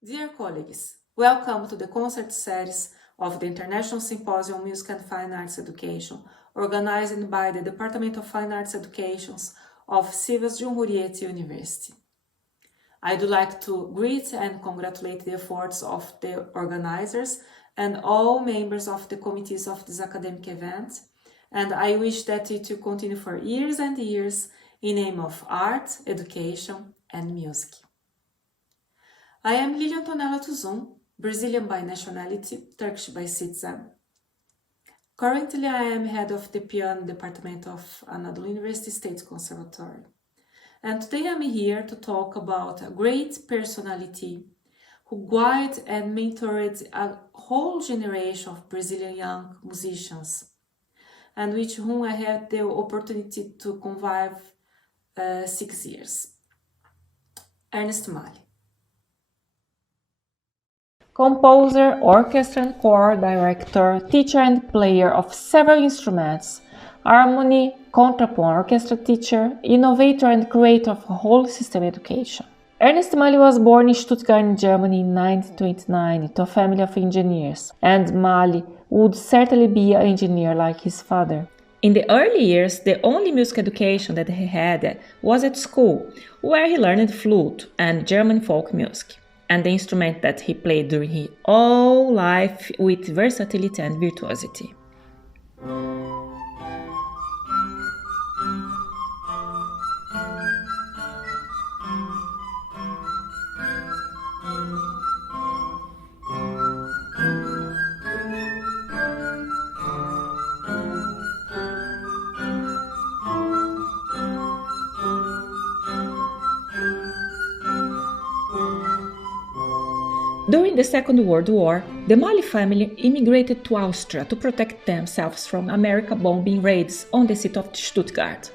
Dear colleagues, welcome to the concert series of the International Symposium on Music and Fine Arts Education, organized by the Department of Fine Arts Education of SİVAS CUMHURİYET University. I'd like to greet and congratulate the efforts of the organizers and all members of the committees of this academic event, and I wish that it will continue for years and years in name of art, education, and music. I am Lilian Tuzum, Brazilian by nationality, Turkish by citizen. Currently, I am head of the piano department of Anadolu University State Conservatory. And today I'm here to talk about a great personality who guided and mentored a whole generation of Brazilian young musicians, and with whom I had the opportunity to convive 6 years. Ernst MAHLE. Composer, orchestra and choir director, teacher and player of several instruments, harmony, contrapunct orchestra teacher, innovator and creator of whole system education. Ernst MAHLE was born in Stuttgart, Germany in 1929 to a family of engineers, and MAHLE would certainly be an engineer like his father. In the early years, the only music education that he had was at school, where he learned flute and German folk music, and the instrument that he played during his whole life with versatility and virtuosity. During the Second World War, the MAHLE family immigrated to Austria to protect themselves from American bombing raids on the city of Stuttgart.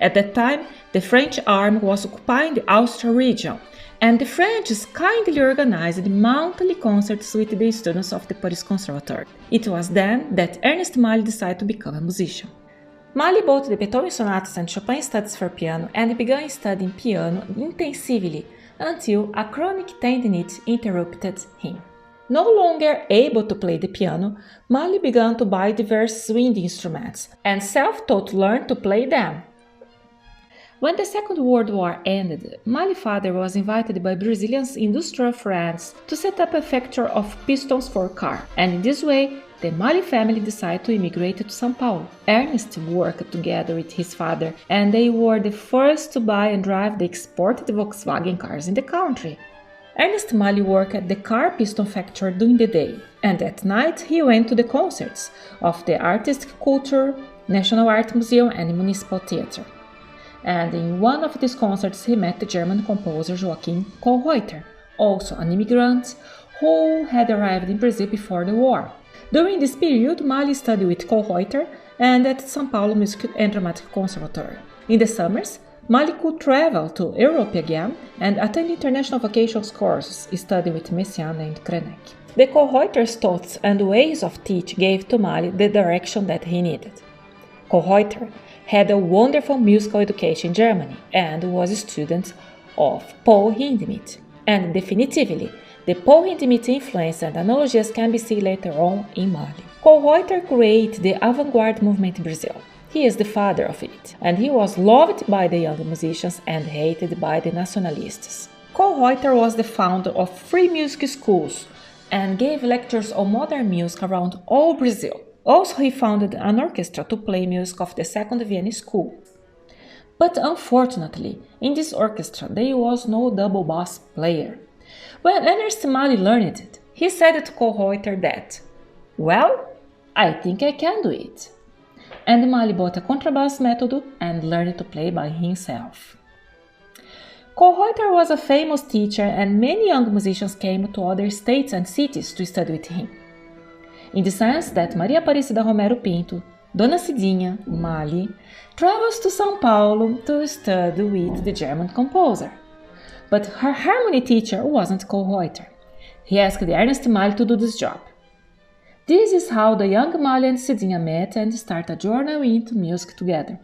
At that time, the French army was occupying the Austria region, and the French kindly organized monthly concerts with the students of the Paris Conservatory. It was then that Ernst MAHLE decided to become a musician. MAHLE bought the Beethoven sonatas and Chopin studies for piano and began studying piano intensively until a chronic tendinite interrupted him. No longer able to play the piano, MAHLE began to buy diverse wind instruments and self-taught learned to play them. When the Second World War ended, MAHLE's father was invited by Brazilian industrial friends to set up a factory of pistons for cars, and in this way, the MAHLE family decided to immigrate to São Paulo. Ernst worked together with his father, and they were the first to buy and drive the exported Volkswagen cars in the country. Ernst MAHLE worked at the car piston factory during the day, and at night he went to the concerts of the Artistic Culture, National Art Museum and Municipal Theater. And in one of these concerts he met the German composer Joachim Kohlreuter, also an immigrant who had arrived in Brazil before the war. During this period, MAHLE studied with Kohlreuter and at São Paulo Music and Dramatic Conservatory. In the summers, MAHLE could travel to Europe again and attend international vocational courses, studying with Messiaen and Krenek. The Kohlreuter's thoughts and ways of teaching gave to MAHLE the direction that he needed. Kohlreuter had a wonderful musical education in Germany and was a student of Paul Hindemith, and definitively, the Paul Hindemith influence and analogies can be seen later on in MAHLE. Kohlreuter created the avant-garde movement in Brazil. He is the father of it, and he was loved by the young musicians and hated by the nationalists. Kohlreuter was the founder of free music schools and gave lectures on modern music around all Brazil. Also, he founded an orchestra to play music of the Second Vienna School. But unfortunately, in this orchestra there was no double bass player. When Ernst MAHLE learned it, he said to Kohlreuter that, "Well, I think I can do it." And MAHLE bought a contrabass method and learned to play by himself. Kohlreuter was a famous teacher, and many young musicians came to other states and cities to study with him. In the sense that Maria Aparecida Romero Pinto, Dona Cidinha, MAHLE, travels to São Paulo to study with the German composer. But her harmony teacher wasn't Kohlreuter. He asked Ernst MAHLE to do this job. This is how the young MAHLE and Cidinha met and started a journey into music together.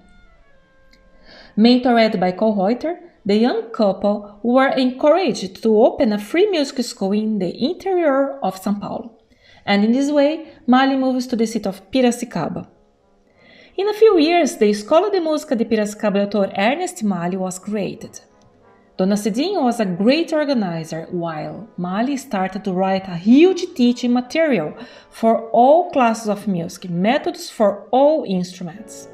Mentored by Kohlreuter, the young couple were encouraged to open a free music school in the interior of São Paulo, and in this way, MAHLE moves to the city of Piracicaba. In a few years, the Escola de Música de Piracicaba Dr. Ernst MAHLE was created. Dona Cidinha was a great organizer, while MAHLE started to write a huge teaching material for all classes of music, methods for all instruments.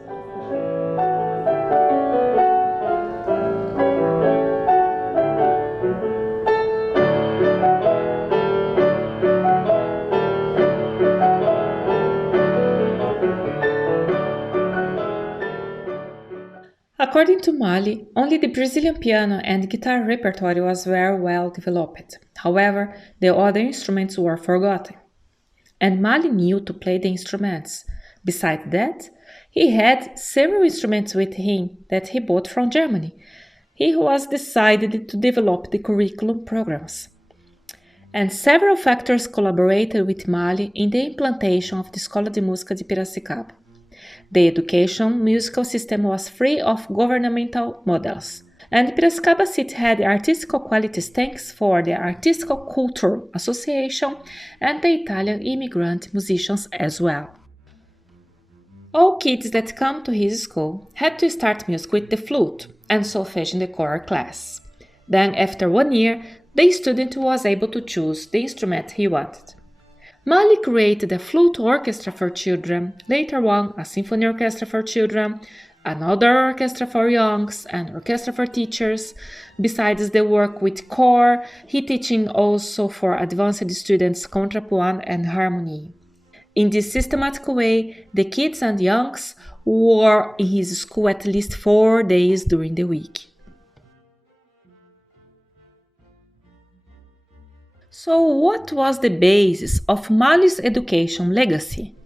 According to MAHLE, only the Brazilian piano and guitar repertoire was very well developed. However, the other instruments were forgotten. And MAHLE knew to play the instruments. Besides that, he had several instruments with him that he bought from Germany. He was decided to develop the curriculum programs. And several factors collaborated with MAHLE in the implantation of the Escola de Música de Piracicaba. The education musical system was free of governmental models, and Piracicaba City had artistical qualities thanks for the Artistical Culture Association and the Italian immigrant musicians as well. All kids that come to his school had to start music with the flute and solfege in the choral class. Then, after 1 year, the student was able to choose the instrument he wanted. MAHLE created a flute orchestra for children, later on a symphony orchestra for children, another orchestra for youngs, and orchestra for teachers. Besides the work with choir, he teaching also for advanced students contrapunto and harmony. In this systematic way, the kids and youngs were in his school at least 4 days during the week. So what was the basis of MAHLE's education legacy?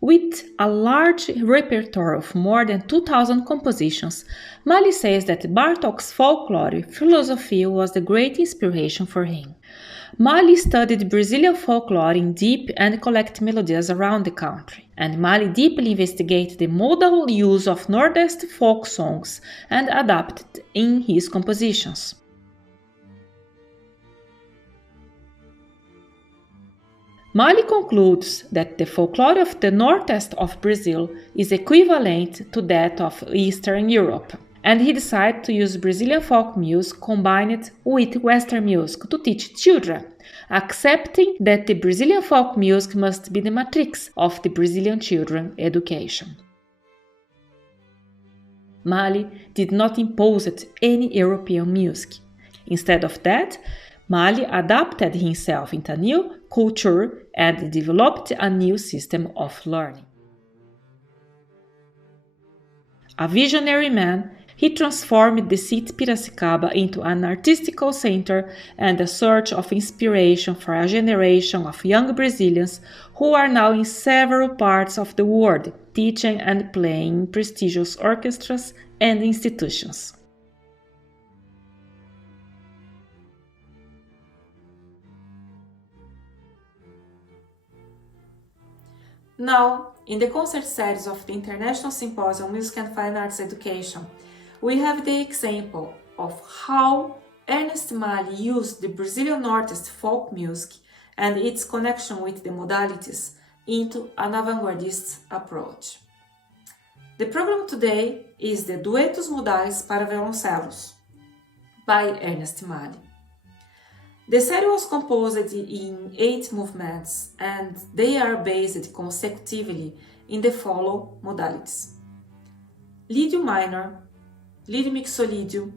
With a large repertoire of more than 2,000 compositions, MAHLE says that Bartók's folklore philosophy was the great inspiration for him. MAHLE studied Brazilian folklore in deep and collected melodies around the country, and MAHLE deeply investigated the modal use of Nordeste folk songs and adapted in his compositions. MAHLE concludes that the folklore of the northeast of Brazil is equivalent to that of Eastern Europe, and he decided to use Brazilian folk music combined with Western music to teach children, accepting that the Brazilian folk music must be the matrix of the Brazilian children education. MAHLE did not impose any European music. Instead of that, MAHLE adapted himself into a new culture and developed a new system of learning. A visionary man, he transformed the city Piracicaba into an artistical center and a source of inspiration for a generation of young Brazilians who are now in several parts of the world, teaching and playing in prestigious orchestras and institutions. Now, in the concert series of the International Symposium on Music and Fine Arts Education, we have the example of how Ernst MAHLE used the Brazilian Northeast folk music and its connection with the modalities into an avant-gardist approach. The program today is the Duetos Modais para Violoncellos by Ernst MAHLE. The series was composed in 8 movements and they are based consecutively in the following modalities: Lídio Menor, Lídio Mixolídio,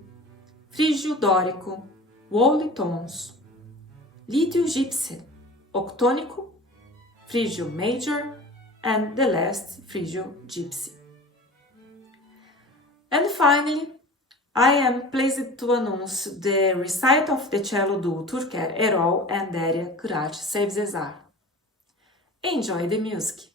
Frígio Dórico, Whole Tones, Lídio-Gypsy, Octotônico, Frígio Major, and the last Frígio Gypsy. And finally, I am pleased to announce the recital of the cello duo Türker Erol and Derya Kıraç Sevzezar. Enjoy the music!